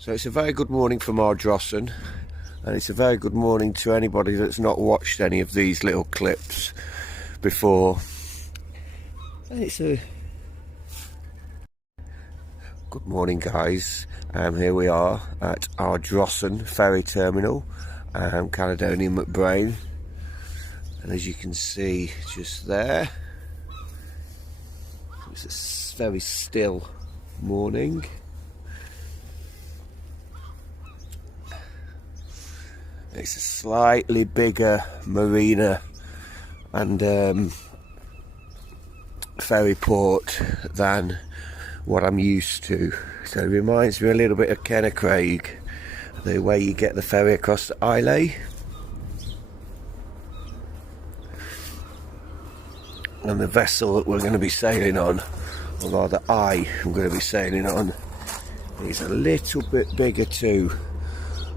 So it's a very good morning from Droson, and it's a very good morning to anybody that's not watched any of these little clips before. And it's a good morning, guys. Here we are at our Droson ferry terminal, Caledonia, Mcbrain, and as you can see just there, it's a very still morning. It's a slightly bigger marina and ferry port than what I'm used to. So it reminds me a little bit of Craig, the way you get the ferry across the Argyll. And the vessel that we're going to be sailing on, or rather I am going to be sailing on, is a little bit bigger too.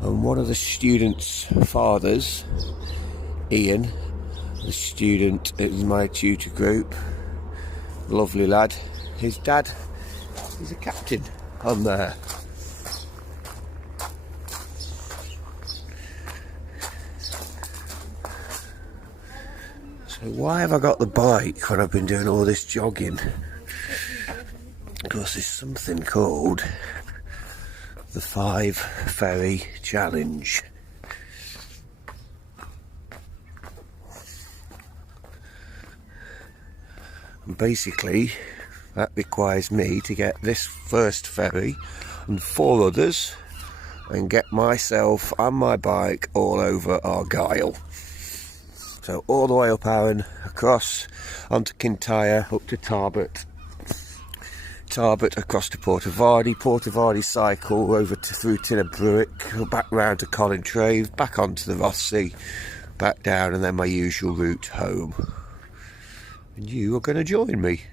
And one of the students' fathers, Ian, the student in my tutor group, lovely lad, his dad is a captain on there. So why have I got the bike when I've been doing all this jogging? Because there's something called the 5 Ferry Challenge. And basically that requires me to get this first ferry and 4 others and get myself and my bike all over Argyll. So all the way up Arran, across onto Kintyre, up to Tarbert across to Portavardy cycle over to through Tinnerbruick, back round to Collintrave, back onto the Ross Sea, back down, and then my usual route home. And you are going to join me.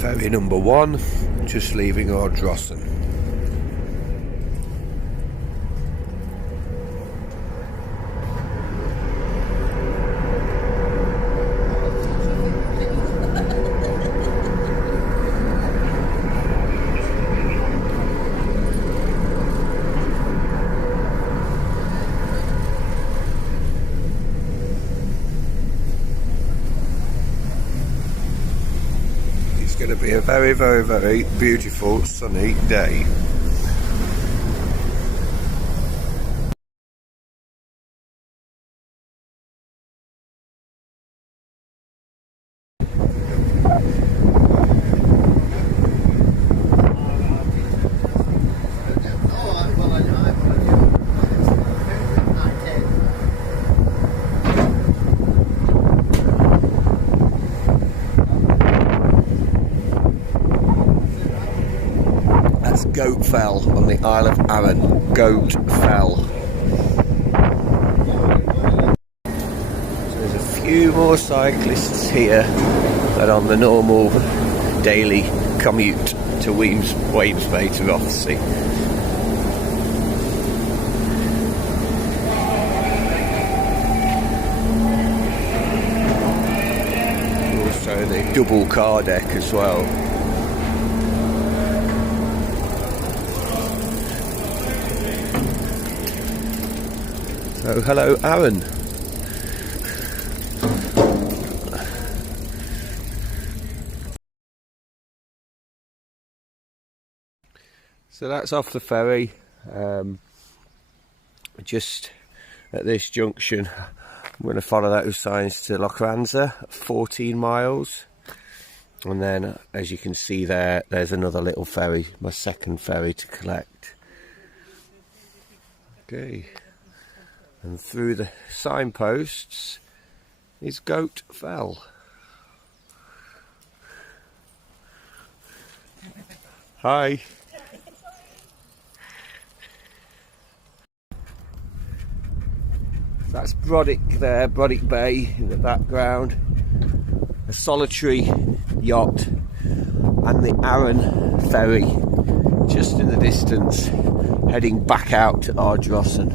Ferry number 1, just leaving Droson. It's going to be a very, very, very beautiful sunny day. Goat Fell on the Isle of Arran. Goat Fell. So there's a few more cyclists here than on the normal daily commute to Wemyss Bay to Rothsay. Also the double car deck as well. Oh, hello, Aaron. So that's off the ferry. Just at this junction, I'm going to follow those signs to Lochranza, 14 miles. And then, as you can see there's another little ferry, my second ferry to collect. Okay. And through the signposts is Goat Fell. Hi. That's Brodick there, Brodick Bay in the background. A solitary yacht and the Arran ferry just in the distance, heading back out to Droson.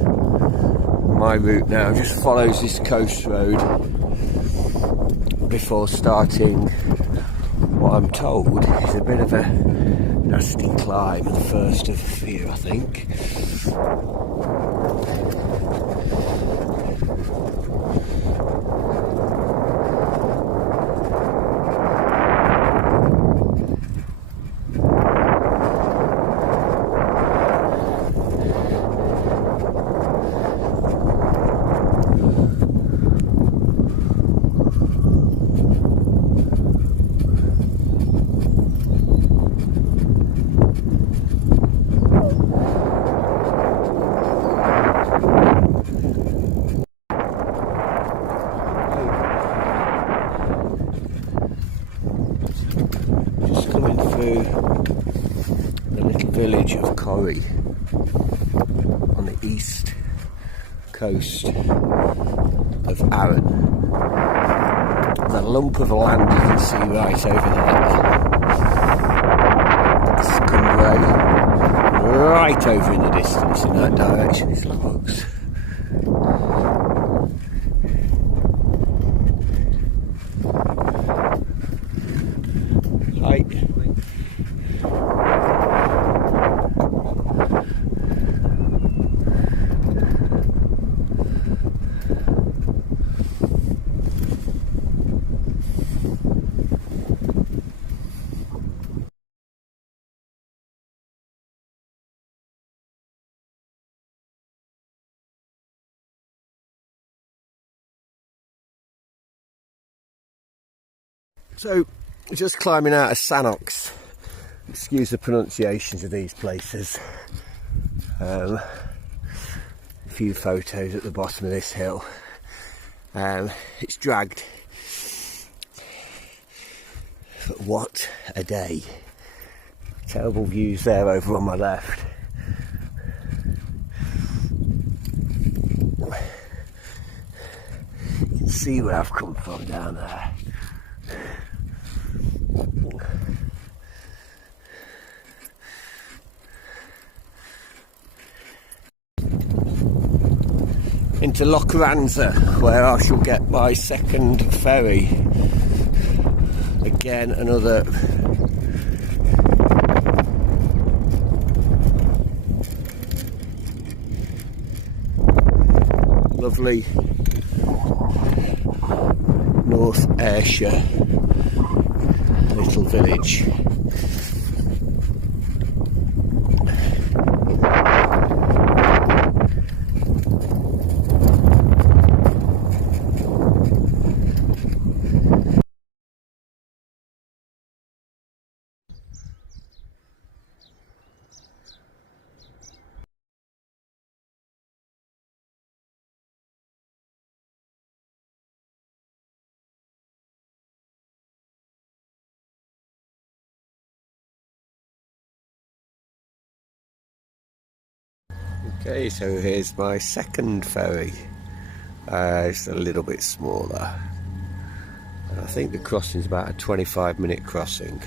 My route now just follows this coast road before starting what I'm told is a bit of a nasty climb, the first of a few, I think. The little village of Ferry on the east coast of Argyll. The lump of land you can see right over there. It's Mcbrain. Right over in the distance in that direction is logs. Hi. So, just climbing out of Sannox. Excuse the pronunciations of these places. A few photos at the bottom of this hill. It's dragged. But what a day. Terrible views there over on my left. You can see where I've come from down there. Into Lochranza, where I shall get my second ferry. Again, another lovely North Ayrshire little village. Okay, so here's my second ferry. It's a little bit smaller. I think the crossing is about a 25-minute crossing.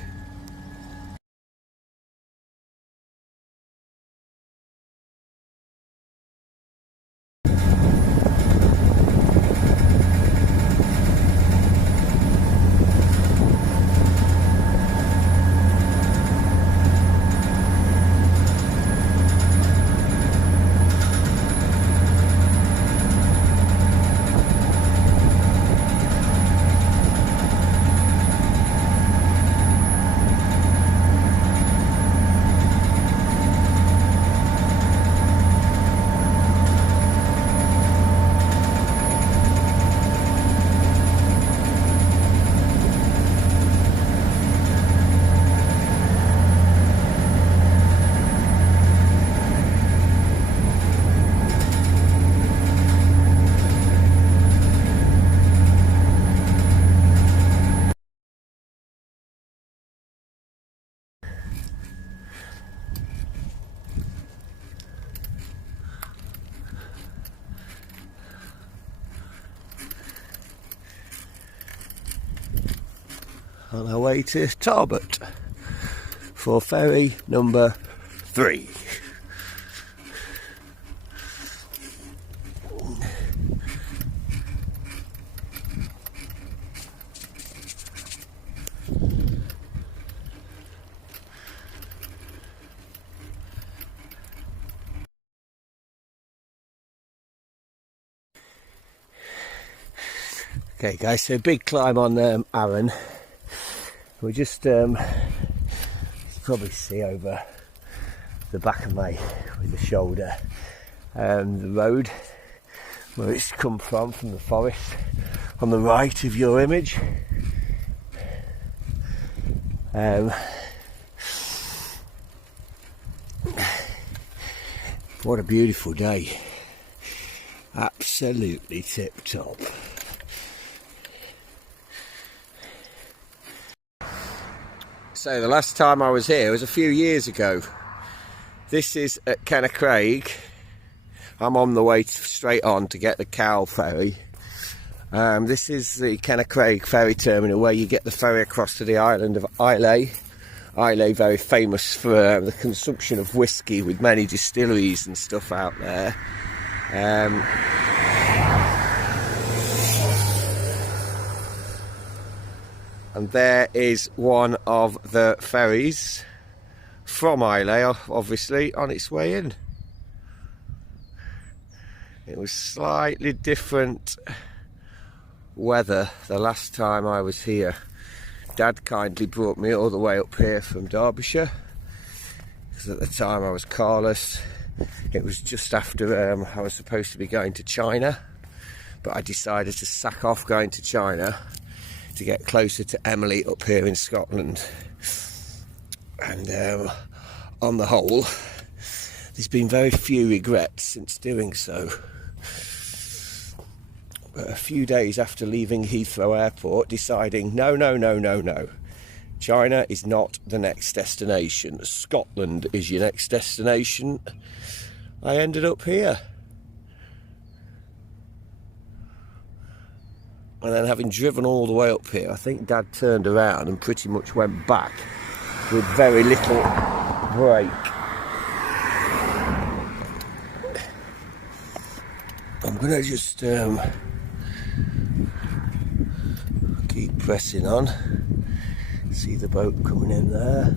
On our way to Tarbert for ferry number 3. Okay guys, so big climb on Arran. We just you probably see over the back of my with the shoulder the road where it's come from the forest on the right of your image. What a beautiful day, absolutely tip top. So the last time I was here was a few years ago. This is at Craig. I'm on the way straight on to get the Cal ferry. This is the Craig ferry terminal where you get the ferry across to the island of Argyll. Argyll, very famous for the consumption of whiskey, with many distilleries and stuff out there. And there is one of the ferries from Argyll, obviously, on its way in. It was slightly different weather the last time I was here. Dad kindly brought me all the way up here from Derbyshire, because at the time I was carless. It was just after I was supposed to be going to China, but I decided to sack off going to China to get closer to Emily up here in Scotland. And on the whole, there's been very few regrets since doing so. But a few days after leaving Heathrow Airport, deciding no, China is not the next destination, Scotland is your next destination, I ended up here. And then, having driven all the way up here, I think Dad turned around and pretty much went back with very little break. I'm going to just keep pressing on. See the boat coming in there.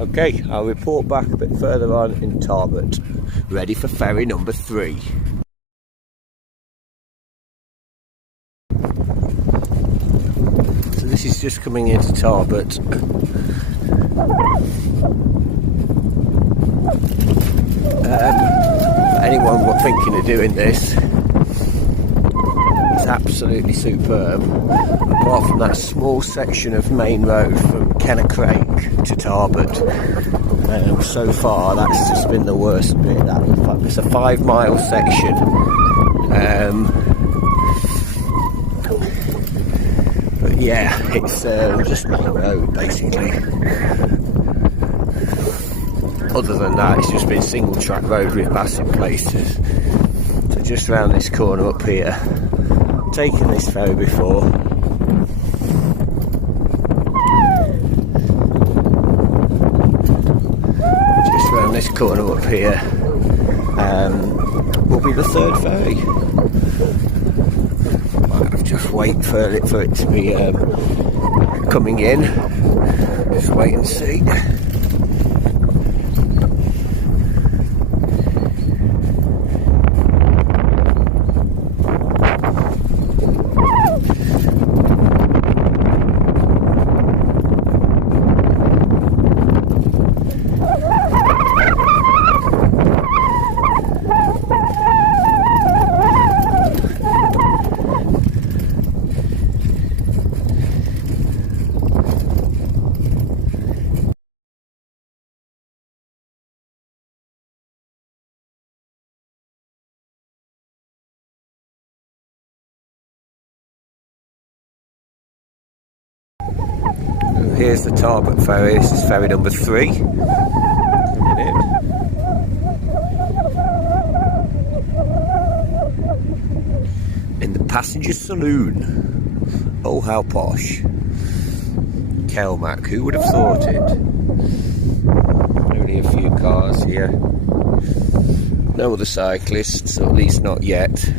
Okay, I'll report back a bit further on in Tarbert, ready for ferry number 3. So this is just coming into Tarbert. Anyone thinking of doing this, it's absolutely superb. Apart from that small section of main road from Craig to Tarbert, so far that's just been the worst bit. It's a 5-mile section. But yeah, it's just main road basically. Other than that, it's just been single track road with passing places. So just round this corner up here, taken this ferry before. Just round this corner up here will be the 3rd ferry. Might have just wait for it to be coming in. Just wait and see. Here's the Tarbert ferry. This is ferry number 3. in the passenger saloon. Oh, how posh. Kelmac, who would have thought it? Only a few cars here. No other cyclists, or at least not yet.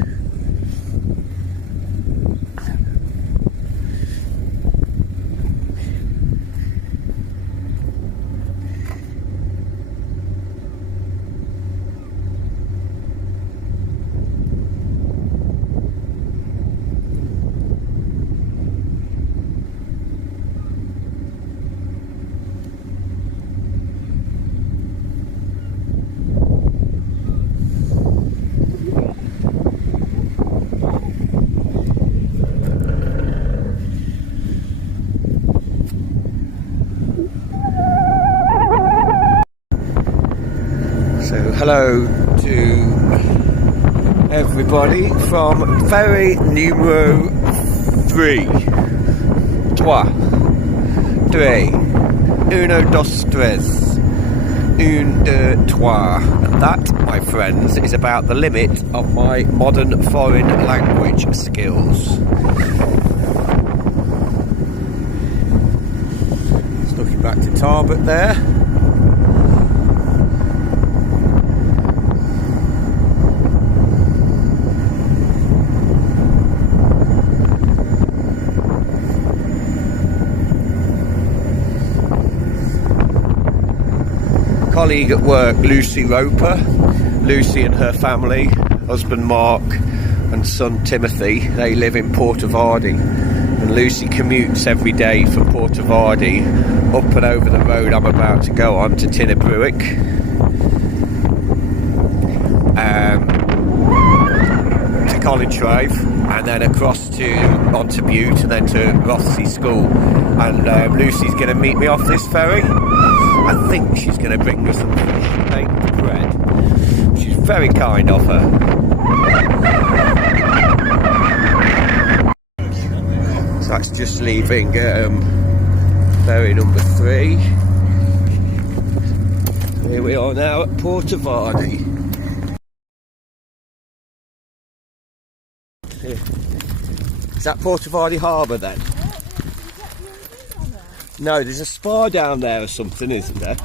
Hello to everybody from ferry numero 3. Uno, dos, tres. Un, deux, trois. And that, my friends, is about the limit of my modern foreign language skills. Just looking back to Tarbert there. Colleague at work, Lucy Roper. Lucy and her family, husband Mark and son Timothy, they live in Portavardy, and Lucy commutes every day from Portavardy up and over the road I'm about to go on to Tinnerbruick, to College Drive, and then across to onto Butte, and then to Rothsey School. And Lucy's going to meet me off this ferry. I think she's going to bring me some fish baked bread. She's very kind of her. So that's just leaving ferry number 3. Here we are now at Portavardy. Is that Portavardy Harbour then? No, there's a spa down there or something, isn't there?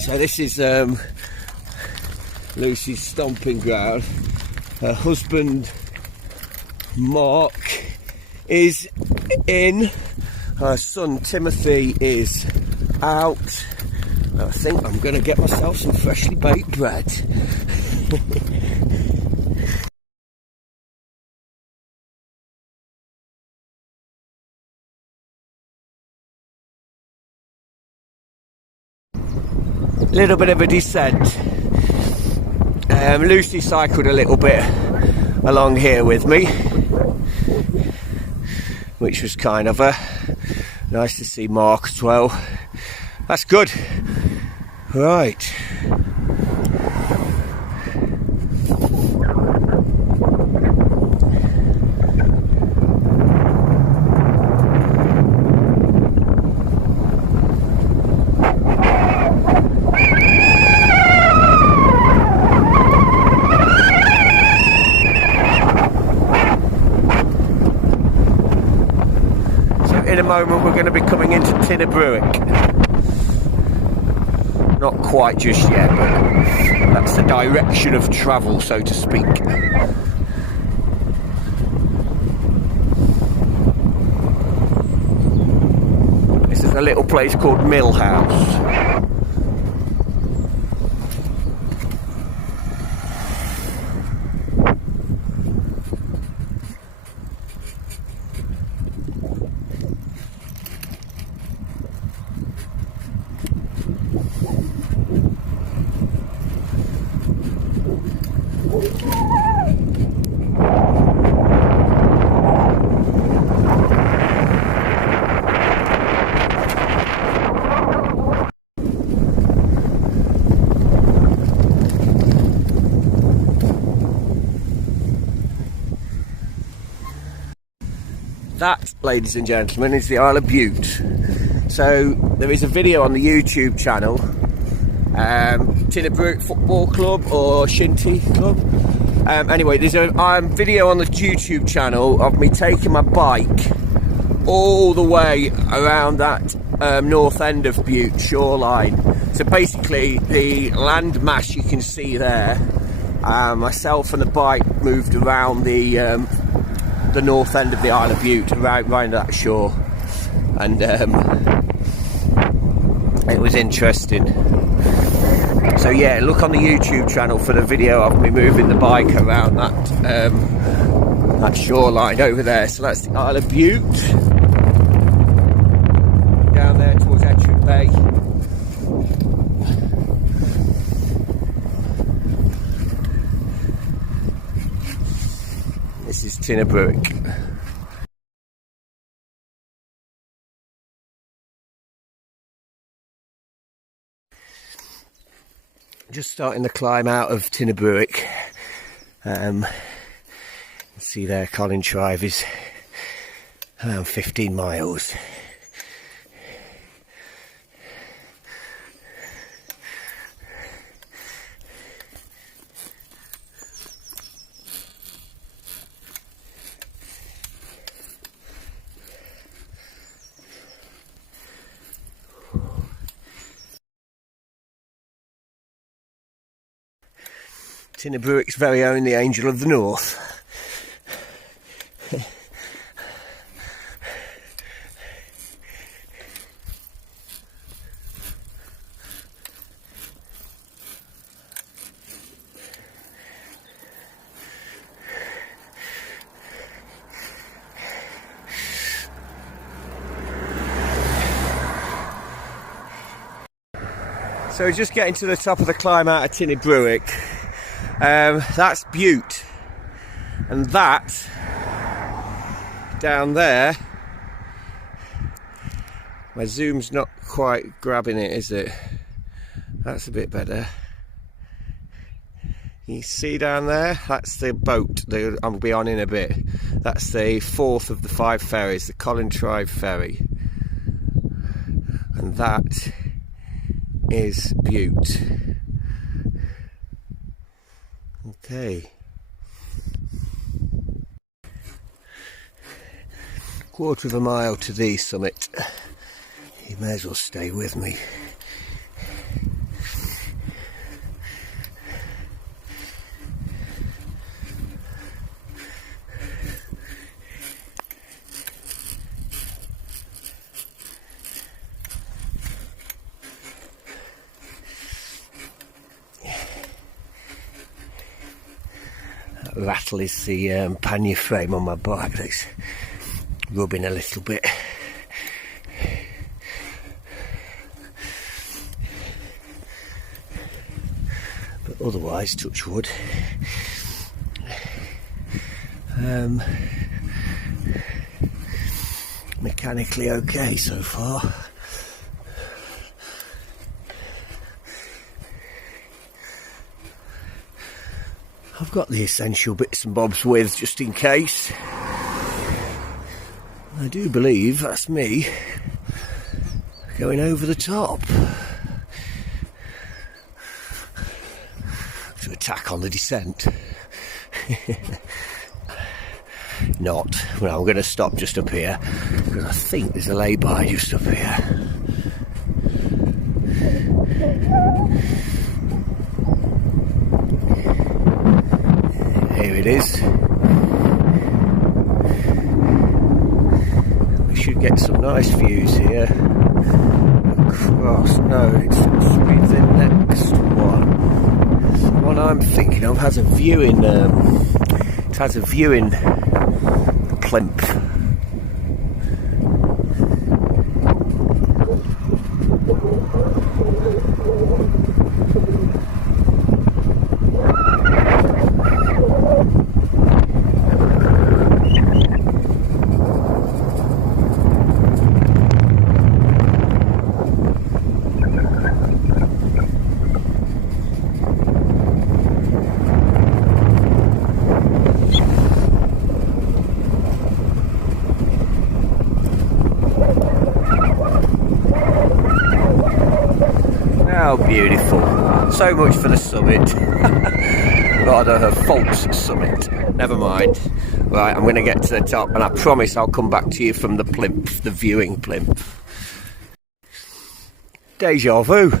So this is Lucy's stomping ground. Her husband Mark is in. Her son Timothy is out. I think I'm going to get myself some freshly baked bread. Little bit of a descent. Lucy cycled a little bit along here with me, which was kind of nice to see Mark as well. That's good. Right. In a moment we're going to be coming into Tinnerbruick. Not quite just yet, but that's the direction of travel, so to speak. This is a little place called Mill House. That, ladies and gentlemen, is the Isle of Bute. So there is a video on the YouTube channel, Tinnerbruick Football Club or Shinty Club, Anyway, there's a video on the YouTube channel of me taking my bike all the way around that north end of Butte shoreline. So basically the land mass you can see there, myself and the bike moved around the north end of the Isle of Butte, around that shore, and it was interesting. So yeah, look on the YouTube channel for the video of me moving the bike around that shoreline over there. So that's the Isle of Butte, down there towards Ettrick Bay. This is Tinnerbrook. Just starting the climb out of Tinnerbrook. See there, Colin Drive is around 15 miles. Tinnerbrook's very own, the Angel of the North. So just getting to the top of the climb out of Tinnerbrook. That's Butte, and that down there, my zoom's not quite grabbing it, is it? That's a bit better. You see down there, that's the boat that I'll be on in a bit. That's the fourth of the 5 ferries, the Colin Drive ferry, and that is Butte. Okay. Quarter of a mile to the summit. You may as well stay with me. Rattle is the pannier frame on my bike that's rubbing a little bit. But otherwise, touch wood, mechanically okay so far. I've got the essential bits and bobs with, just in case. I do believe that's me going over the top to attack on the descent. Not. Well, I'm going to stop just up here because I think there's a lay-by just up here. Here it is. We should get some nice views here. Across. No, it's the next one. The one I'm thinking of has a view in. It has a view in Plinth. How beautiful. So much for the summit. rather a false summit. Never mind. Right, I'm going to get to the top, and I promise I'll come back to you from the plinth, the viewing plinth. Deja vu.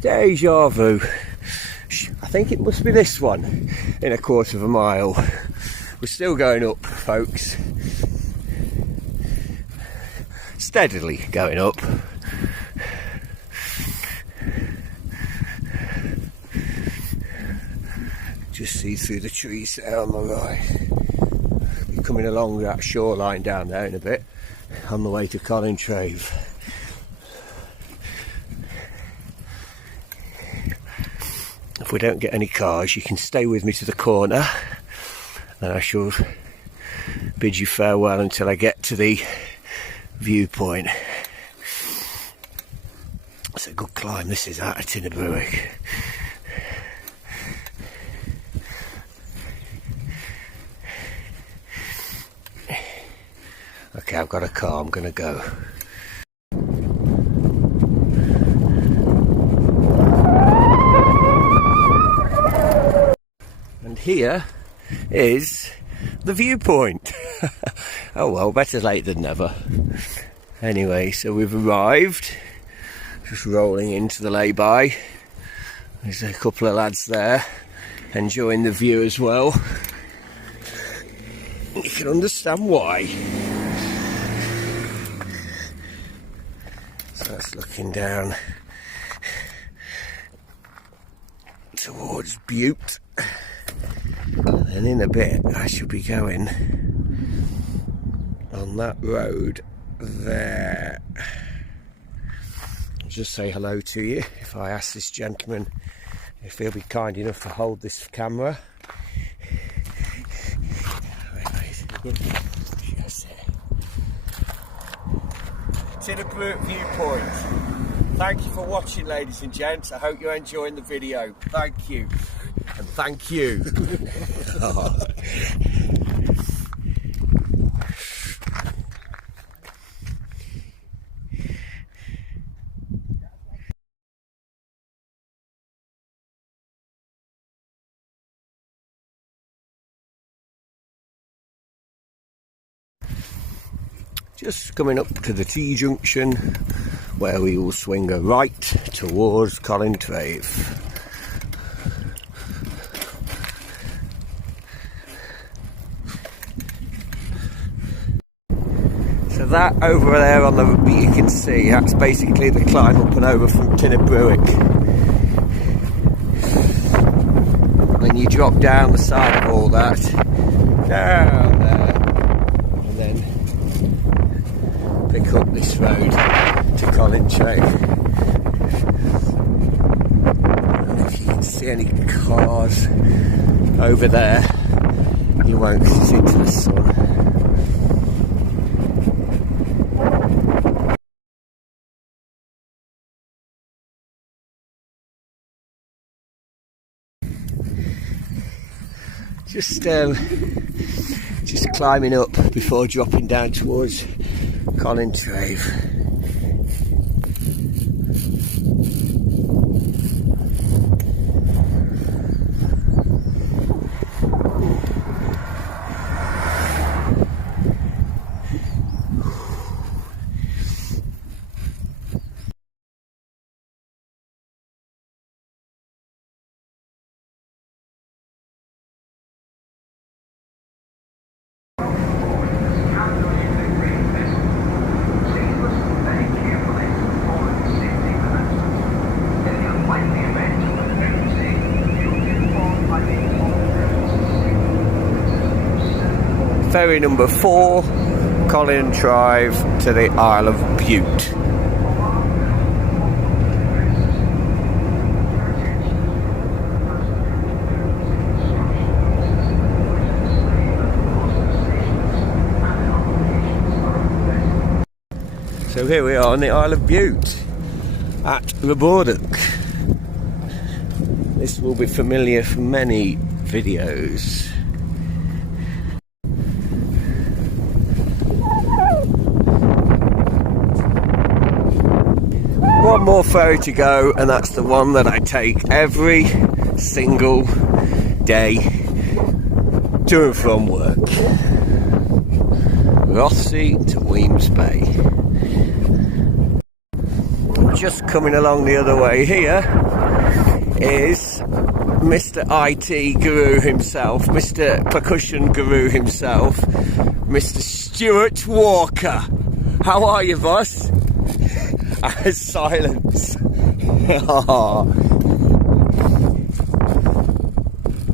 Deja vu. I think it must be this one in a quarter of a mile. We're still going up, folks. Steadily going up. Just see through the trees there on the right. Be coming along that shoreline down there in a bit on the way to Collintrave. If we don't get any cars, you can stay with me to the corner, and I shall bid you farewell until I get to the viewpoint. It's a good climb, this is out of Tinnaburwick. Okay, I've got a car, I'm going to go. And here is the viewpoint. Oh well, better late than never. Anyway, so we've arrived. Just rolling into the lay-by. There's a couple of lads there enjoying the view as well. You can understand why. So that's looking down towards Butte. And then in a bit I shall be going on that road there. I'll just say hello to you if I ask this gentleman if he'll be kind enough to hold this camera. Tinnaburwick viewpoint. Thank you for watching, ladies and gents. I hope you're enjoying the video. Thank you. And thank you. Oh. Just coming up to the T-junction where we will swing a right towards Collintrave. So that over there on the you can see, that's basically the climb up and over from Tinnaburwick. Then you drop down the side of all that, down there, and then pick up this road to Collintrave. If you can see any cars over there, you won't, because it's into the sun. Just climbing up before dropping down towards Collintrave. Ferry number 4, Collintrave to the Isle of Bute. So here we are on the Isle of Bute at Rabordock. This will be familiar from many videos. One more ferry to go, and that's the one that I take every single day to and from work. Rothsea to Weems Bay. Just coming along the other way here is Mr. IT guru himself, Mr. Percussion guru himself, Mr. Stuart Walker. How are you, boss? Silence.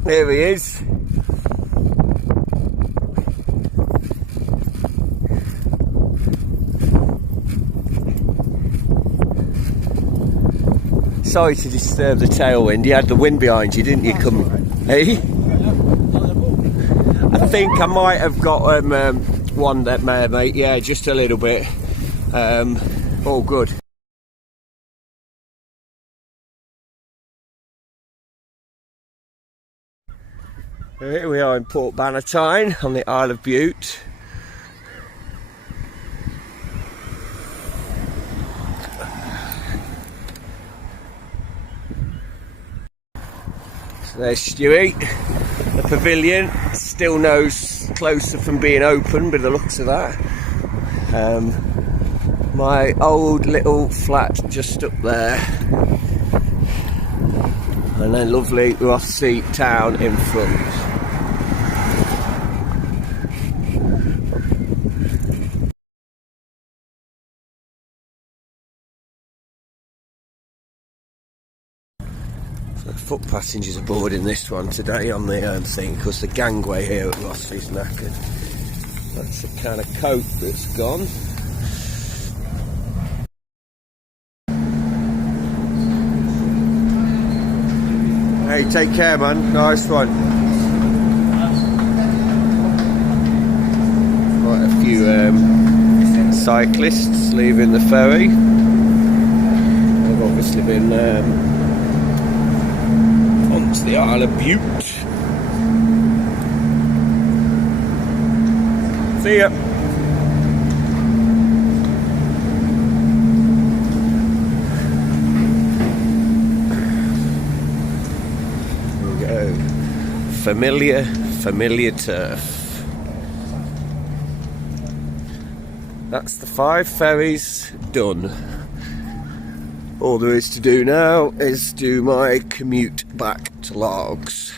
There he is. Sorry to disturb the tailwind. You had the wind behind you, didn't you? Hey? I think I might have got one that mate. Yeah, just a little bit. All good. Here we are in Port Bannatyne on the Isle of Bute. So there's Stewie. The pavilion still no closer from being open by the looks of that. My old little flat just up there. And then lovely Rothsea town in front. So foot passengers aboard in this one today on the thing, because the gangway here at Rothsea's knackered. That's the kind of coat that's gone. Hey, take care, man. Nice one. Quite a few cyclists leaving the ferry. They've obviously been onto the Isle of Bute. See ya. Familiar turf. That's the 5 ferries done. All there is to do now is do my commute back to Largs.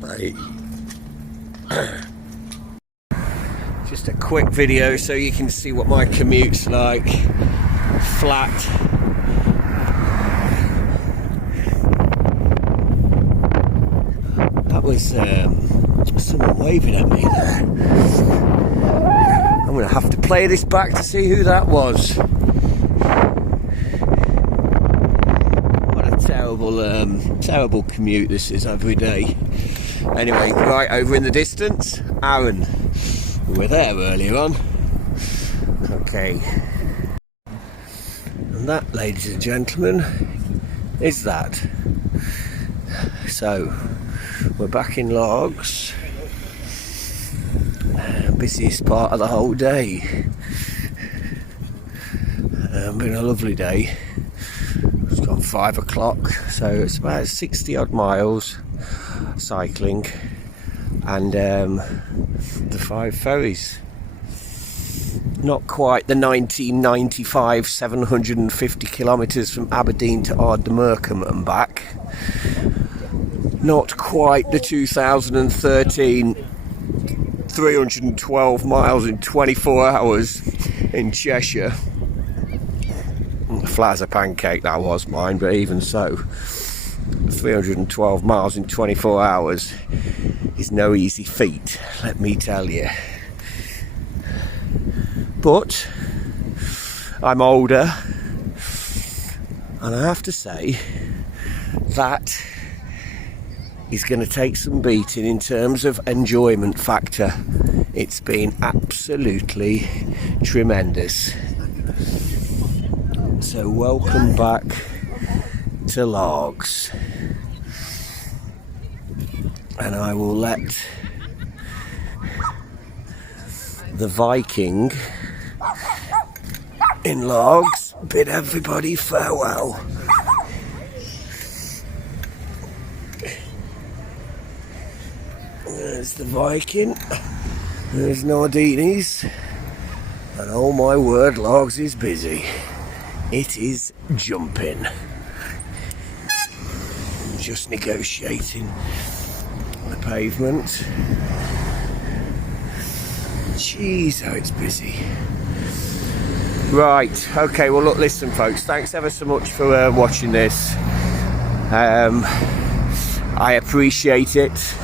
Bye. Just a quick video so you can see what my commute's like. Flat. That was someone waving at me there. I'm going to have to play this back to see who that was. What a terrible commute this is every day. Anyway, right over in the distance, Aaron. We were there earlier on. Okay. And that, ladies and gentlemen, is that. So, we're back in Largs. Busiest part of the whole day. Been a lovely day. It's gone 5 o'clock, so it's about 60 odd miles cycling, and the 5 ferries. Not quite the 1995 750 kilometres from Aberdeen to Ardnamurcombe and back. Not quite the 2013 312 miles in 24 hours in Cheshire. Flat as a pancake that was mine, but even so, 312 miles in 24 hours is no easy feat, let me tell you. But I'm older, and I have to say that is going to take some beating in terms of enjoyment factor. It's been absolutely tremendous. So welcome back to Largs, and I will let the Viking in Largs bid everybody farewell. There's the Viking. There's Nardini's. And oh my word, Logs is busy. It is jumping. I'm just negotiating the pavement. Jeez, how it's busy. Right, okay, well look, listen folks, thanks ever so much for watching this. I appreciate it.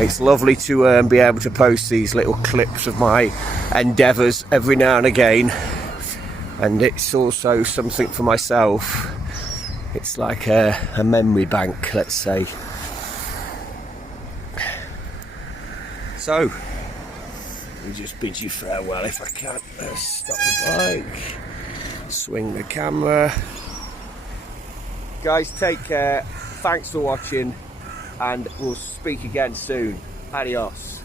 It's lovely to be able to post these little clips of my endeavours every now and again, and it's also something for myself. It's like a memory bank, let's say. So we just bid you farewell if I can. Stop the bike, swing the camera. Guys, take care. Thanks for watching, and we'll speak again soon. Adios.